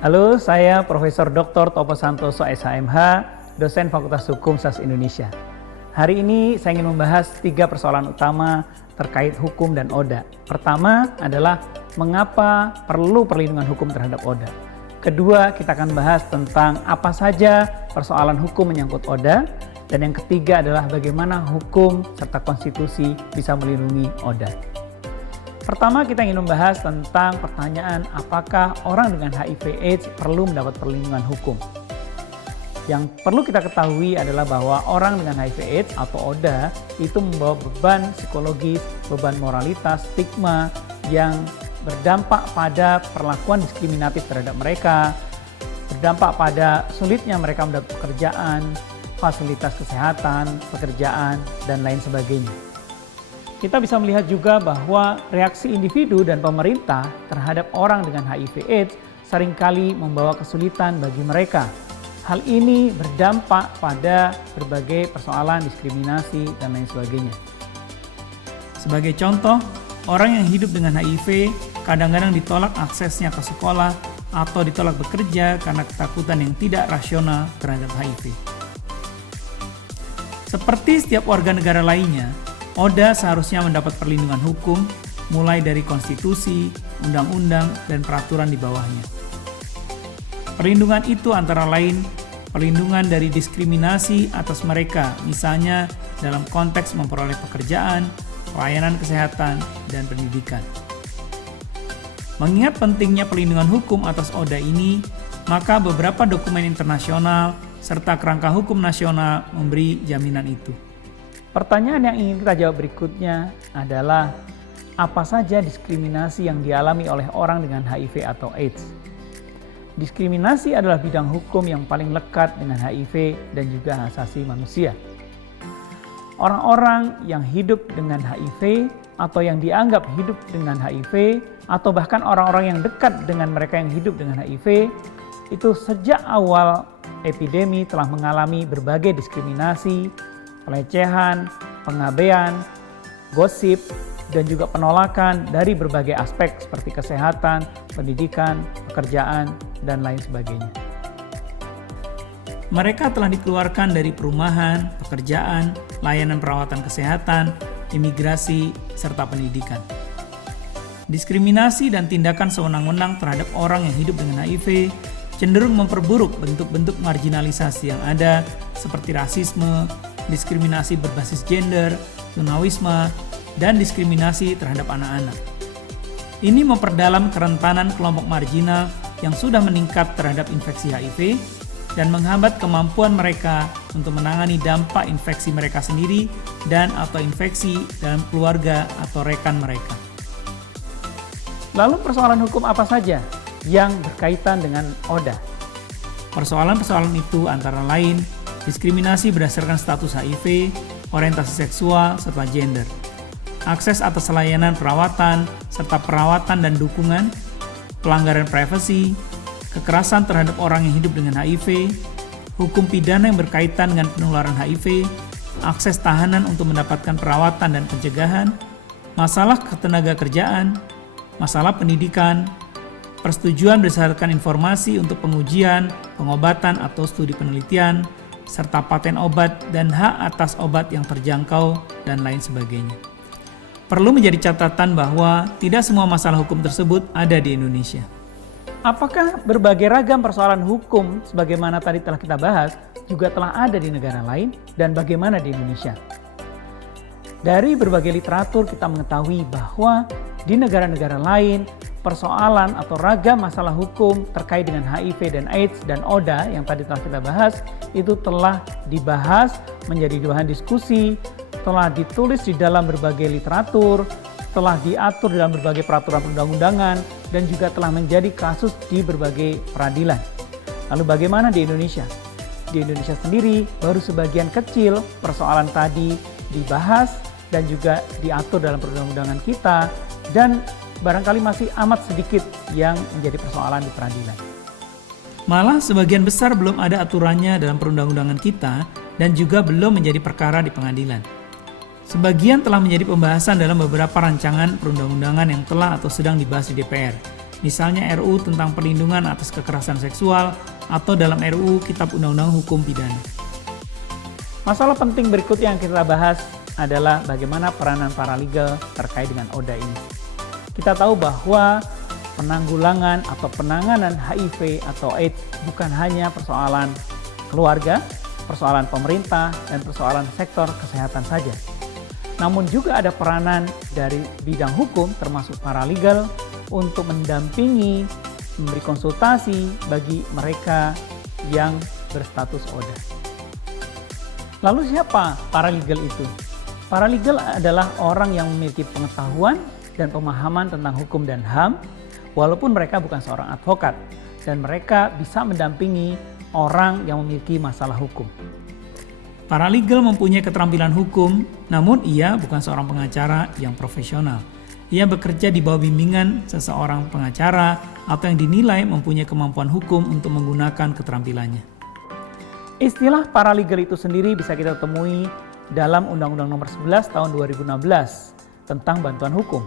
Halo, saya Profesor Dr. Topo Santoso SHMH, dosen Fakultas Hukum SAS Indonesia. Hari ini saya ingin membahas 3 persoalan utama terkait hukum dan ODA. Pertama adalah mengapa perlu perlindungan hukum terhadap ODA. Kedua, kita akan bahas tentang apa saja persoalan hukum menyangkut ODA. Dan yang ketiga adalah bagaimana hukum serta konstitusi bisa melindungi ODA. Pertama, kita ingin membahas tentang pertanyaan apakah orang dengan HIV/AIDS perlu mendapat perlindungan hukum. Yang perlu kita ketahui adalah bahwa orang dengan HIV/AIDS atau ODA itu membawa beban psikologis, beban moralitas, stigma yang berdampak pada perlakuan diskriminatif terhadap mereka, berdampak pada sulitnya mereka mendapat pekerjaan, fasilitas kesehatan, pekerjaan, dan lain sebagainya. Kita bisa melihat juga bahwa reaksi individu dan pemerintah terhadap orang dengan HIV/AIDS seringkali membawa kesulitan bagi mereka. Hal ini berdampak pada berbagai persoalan diskriminasi dan lain sebagainya. Sebagai contoh, orang yang hidup dengan HIV kadang-kadang ditolak aksesnya ke sekolah atau ditolak bekerja karena ketakutan yang tidak rasional terhadap HIV. Seperti setiap warga negara lainnya, ODA seharusnya mendapat perlindungan hukum mulai dari konstitusi, undang-undang, dan peraturan di bawahnya. Perlindungan itu antara lain perlindungan dari diskriminasi atas mereka, misalnya dalam konteks memperoleh pekerjaan, pelayanan kesehatan, dan pendidikan. Mengingat pentingnya perlindungan hukum atas ODA ini, maka beberapa dokumen internasional serta kerangka hukum nasional memberi jaminan itu. Pertanyaan yang ingin kita jawab berikutnya adalah apa saja diskriminasi yang dialami oleh orang dengan HIV atau AIDS? Diskriminasi adalah bidang hukum yang paling lekat dengan HIV dan juga hak asasi manusia. Orang-orang yang hidup dengan HIV atau yang dianggap hidup dengan HIV atau bahkan orang-orang yang dekat dengan mereka yang hidup dengan HIV itu sejak awal epidemi telah mengalami berbagai diskriminasi, pelecehan, pengabaian, gosip, dan juga penolakan dari berbagai aspek seperti kesehatan, pendidikan, pekerjaan, dan lain sebagainya. Mereka telah dikeluarkan dari perumahan, pekerjaan, layanan perawatan kesehatan, imigrasi, serta pendidikan. Diskriminasi dan tindakan sewenang-wenang terhadap orang yang hidup dengan HIV cenderung memperburuk bentuk-bentuk marginalisasi yang ada seperti rasisme, diskriminasi berbasis gender, tunawisme, dan diskriminasi terhadap anak-anak. Ini memperdalam kerentanan kelompok marginal yang sudah meningkat terhadap infeksi HIV dan menghambat kemampuan mereka untuk menangani dampak infeksi mereka sendiri dan atau infeksi dalam keluarga atau rekan mereka. Lalu persoalan hukum apa saja yang berkaitan dengan ODA? Persoalan-persoalan itu antara lain diskriminasi berdasarkan status HIV, orientasi seksual, serta gender, akses atas layanan perawatan, serta perawatan dan dukungan, pelanggaran privasi, kekerasan terhadap orang yang hidup dengan HIV, hukum pidana yang berkaitan dengan penularan HIV, akses tahanan untuk mendapatkan perawatan dan pencegahan, masalah ketenaga kerjaan, masalah pendidikan, persetujuan berdasarkan informasi untuk pengujian, pengobatan atau studi penelitian, serta paten obat dan hak atas obat yang terjangkau, dan lain sebagainya. Perlu menjadi catatan bahwa tidak semua masalah hukum tersebut ada di Indonesia. Apakah berbagai ragam persoalan hukum sebagaimana tadi telah kita bahas juga telah ada di negara lain dan bagaimana di Indonesia? Dari berbagai literatur kita mengetahui bahwa di negara-negara lain persoalan atau ragam masalah hukum terkait dengan HIV dan AIDS dan ODA yang tadi telah kita bahas itu telah dibahas menjadi bahan diskusi, telah ditulis di dalam berbagai literatur, telah diatur dalam berbagai peraturan perundang-undangan, dan juga telah menjadi kasus di berbagai peradilan. Lalu bagaimana di Indonesia? Di Indonesia sendiri baru sebagian kecil persoalan tadi dibahas dan juga diatur dalam perundang-undangan kita, dan barangkali masih amat sedikit yang menjadi persoalan di peradilan. Malah sebagian besar belum ada aturannya dalam perundang-undangan kita dan juga belum menjadi perkara di pengadilan. Sebagian telah menjadi pembahasan dalam beberapa rancangan perundang-undangan yang telah atau sedang dibahas di DPR. misalnya RUU tentang perlindungan atas kekerasan seksual atau dalam RUU Kitab Undang-Undang Hukum Pidana. Masalah penting berikutnya yang kita bahas adalah bagaimana peranan paralegal terkait dengan ODA ini. Kita tahu bahwa penanggulangan atau penanganan HIV atau AIDS bukan hanya persoalan keluarga, persoalan pemerintah, dan persoalan sektor kesehatan saja. Namun juga ada peranan dari bidang hukum termasuk paralegal untuk mendampingi, memberi konsultasi bagi mereka yang berstatus ODA. Lalu siapa paralegal itu? Paralegal adalah orang yang memiliki pengetahuan dan pemahaman tentang hukum dan HAM, walaupun mereka bukan seorang advokat, dan mereka bisa mendampingi orang yang memiliki masalah hukum. Paralegal mempunyai keterampilan hukum, namun ia bukan seorang pengacara yang profesional. Ia bekerja di bawah bimbingan seseorang pengacara atau yang dinilai mempunyai kemampuan hukum untuk menggunakan keterampilannya. Istilah paralegal itu sendiri bisa kita temui dalam Undang-Undang Nomor 11 Tahun 2016 tentang bantuan hukum.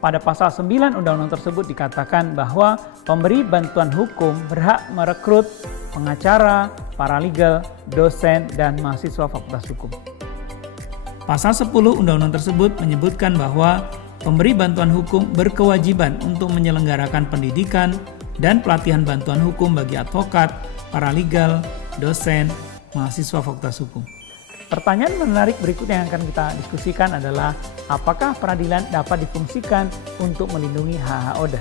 Pada pasal 9 undang-undang tersebut dikatakan bahwa pemberi bantuan hukum berhak merekrut pengacara, paralegal, dosen, dan mahasiswa fakultas hukum. Pasal 10 undang-undang tersebut menyebutkan bahwa pemberi bantuan hukum berkewajiban untuk menyelenggarakan pendidikan dan pelatihan bantuan hukum bagi advokat, paralegal, dosen, mahasiswa fakultas hukum. Pertanyaan menarik berikutnya yang akan kita diskusikan adalah apakah peradilan dapat difungsikan untuk melindungi hak-hak ODA?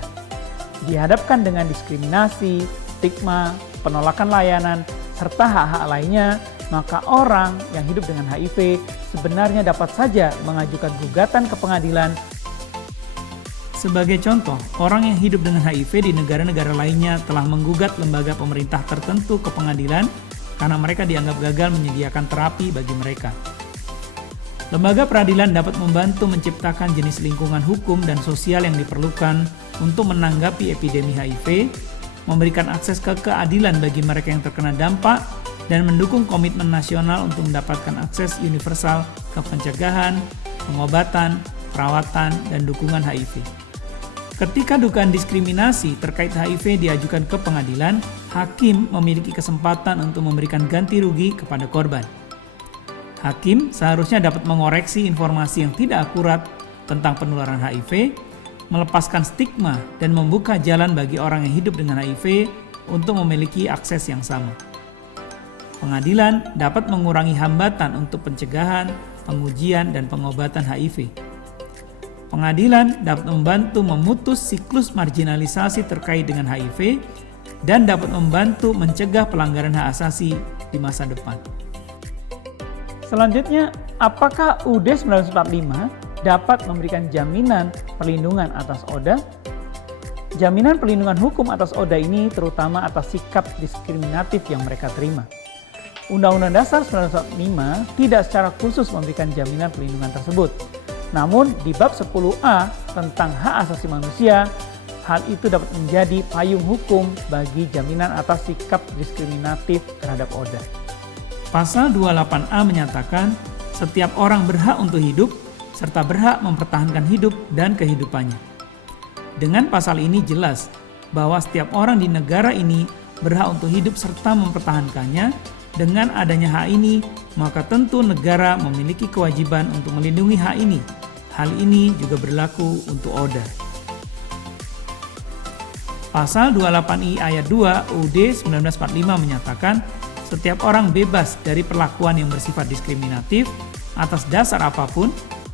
Dihadapkan dengan diskriminasi, stigma, penolakan layanan, serta hak-hak lainnya, maka orang yang hidup dengan HIV sebenarnya dapat saja mengajukan gugatan ke pengadilan. Sebagai contoh, orang yang hidup dengan HIV di negara-negara lainnya telah menggugat lembaga pemerintah tertentu ke pengadilan karena mereka dianggap gagal menyediakan terapi bagi mereka. Lembaga peradilan dapat membantu menciptakan jenis lingkungan hukum dan sosial yang diperlukan untuk menanggapi epidemi HIV, memberikan akses ke keadilan bagi mereka yang terkena dampak, dan mendukung komitmen nasional untuk mendapatkan akses universal ke pencegahan, pengobatan, perawatan, dan dukungan HIV. Ketika dugaan diskriminasi terkait HIV diajukan ke pengadilan, hakim memiliki kesempatan untuk memberikan ganti rugi kepada korban. Hakim seharusnya dapat mengoreksi informasi yang tidak akurat tentang penularan HIV, melepaskan stigma, dan membuka jalan bagi orang yang hidup dengan HIV untuk memiliki akses yang sama. Pengadilan dapat mengurangi hambatan untuk pencegahan, pengujian, dan pengobatan HIV. Pengadilan dapat membantu memutus siklus marginalisasi terkait dengan HIV dan dapat membantu mencegah pelanggaran hak asasi di masa depan. Selanjutnya, apakah UUD 1945 dapat memberikan jaminan perlindungan atas ODA? Jaminan perlindungan hukum atas ODA ini terutama atas sikap diskriminatif yang mereka terima. Undang-Undang Dasar 1945 tidak secara khusus memberikan jaminan perlindungan tersebut. Namun di bab 10A tentang hak asasi manusia, hal itu dapat menjadi payung hukum bagi jaminan atas sikap diskriminatif terhadap ODA. Pasal 28A menyatakan setiap orang berhak untuk hidup serta berhak mempertahankan hidup dan kehidupannya. Dengan pasal ini jelas bahwa setiap orang di negara ini berhak untuk hidup serta mempertahankannya. Dengan adanya hak ini, maka tentu negara memiliki kewajiban untuk melindungi hak ini. Hal ini juga berlaku untuk ODA. Pasal 28I ayat 2 UUD 1945 menyatakan setiap orang bebas dari perlakuan yang bersifat diskriminatif atas dasar apapun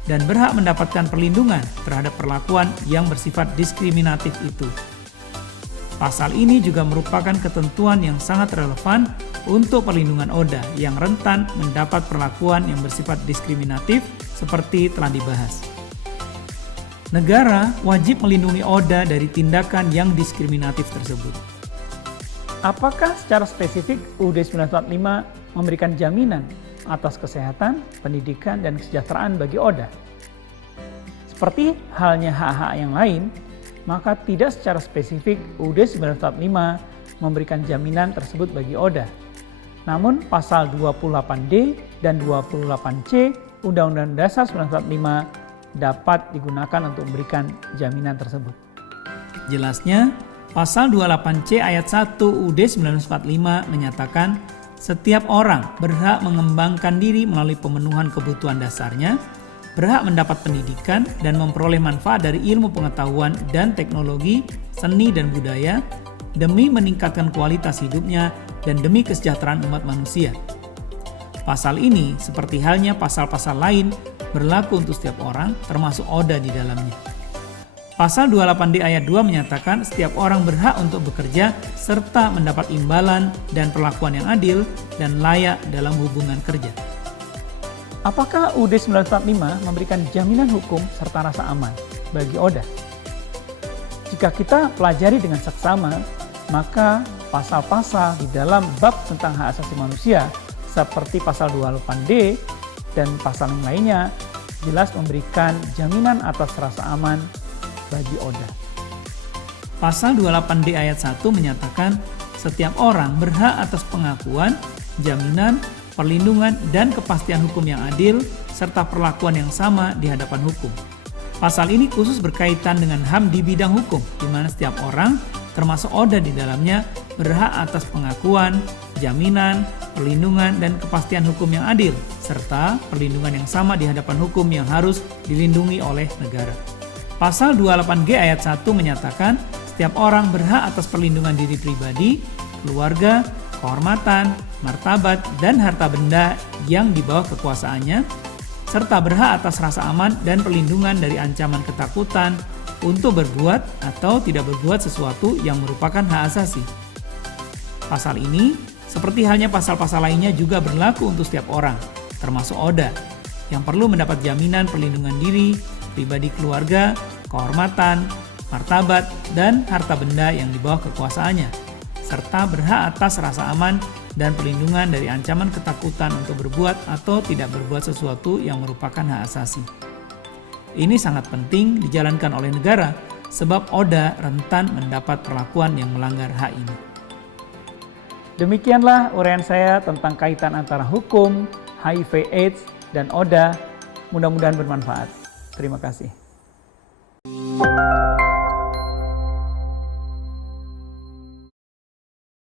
dan berhak mendapatkan perlindungan terhadap perlakuan yang bersifat diskriminatif itu. Pasal ini juga merupakan ketentuan yang sangat relevan untuk perlindungan ODA yang rentan mendapat perlakuan yang bersifat diskriminatif seperti telah dibahas. Negara wajib melindungi ODA dari tindakan yang diskriminatif tersebut. Apakah secara spesifik UUD 1945 memberikan jaminan atas kesehatan, pendidikan, dan kesejahteraan bagi ODA? Seperti halnya hak-hak yang lain, maka tidak secara spesifik UUD 1945 memberikan jaminan tersebut bagi ODA. Namun pasal 28D dan 28C Undang-Undang Dasar 1945 dapat digunakan untuk memberikan jaminan tersebut. Jelasnya, pasal 28C ayat 1 UUD 1945 menyatakan setiap orang berhak mengembangkan diri melalui pemenuhan kebutuhan dasarnya, berhak mendapat pendidikan dan memperoleh manfaat dari ilmu pengetahuan dan teknologi, seni dan budaya, demi meningkatkan kualitas hidupnya dan demi kesejahteraan umat manusia. Pasal ini, seperti halnya pasal-pasal lain, berlaku untuk setiap orang, termasuk ODA di dalamnya. Pasal 28D ayat 2 menyatakan setiap orang berhak untuk bekerja serta mendapat imbalan dan perlakuan yang adil dan layak dalam hubungan kerja. Apakah UUD 1945 memberikan jaminan hukum serta rasa aman bagi ODA? Jika kita pelajari dengan seksama, maka pasal-pasal di dalam bab tentang hak asasi manusia seperti pasal 28D dan pasal yang lainnya jelas memberikan jaminan atas rasa aman bagi ODA. Pasal 28D ayat 1 menyatakan setiap orang berhak atas pengakuan, jaminan, perlindungan, dan kepastian hukum yang adil serta perlakuan yang sama di hadapan hukum. Pasal ini khusus berkaitan dengan HAM di bidang hukum, di mana setiap orang, termasuk ODA di dalamnya, berhak atas pengakuan, jaminan, perlindungan, dan kepastian hukum yang adil, serta perlindungan yang sama di hadapan hukum yang harus dilindungi oleh negara. Pasal 28G ayat 1 menyatakan setiap orang berhak atas perlindungan diri pribadi, keluarga, kehormatan, martabat, dan harta benda yang di bawah kekuasaannya, serta berhak atas rasa aman dan perlindungan dari ancaman ketakutan untuk berbuat atau tidak berbuat sesuatu yang merupakan hak asasi. Pasal ini, seperti halnya pasal-pasal lainnya juga berlaku untuk setiap orang, termasuk ODA, yang perlu mendapat jaminan perlindungan diri, pribadi keluarga, kehormatan, martabat, dan harta benda yang di bawah kekuasaannya, serta berhak atas rasa aman dan perlindungan dari ancaman ketakutan untuk berbuat atau tidak berbuat sesuatu yang merupakan hak asasi. Ini sangat penting dijalankan oleh negara sebab ODA rentan mendapat perlakuan yang melanggar hak ini. Demikianlah uraian saya tentang kaitan antara hukum, HIV/AIDS, dan ODA. Mudah-mudahan bermanfaat. Terima kasih.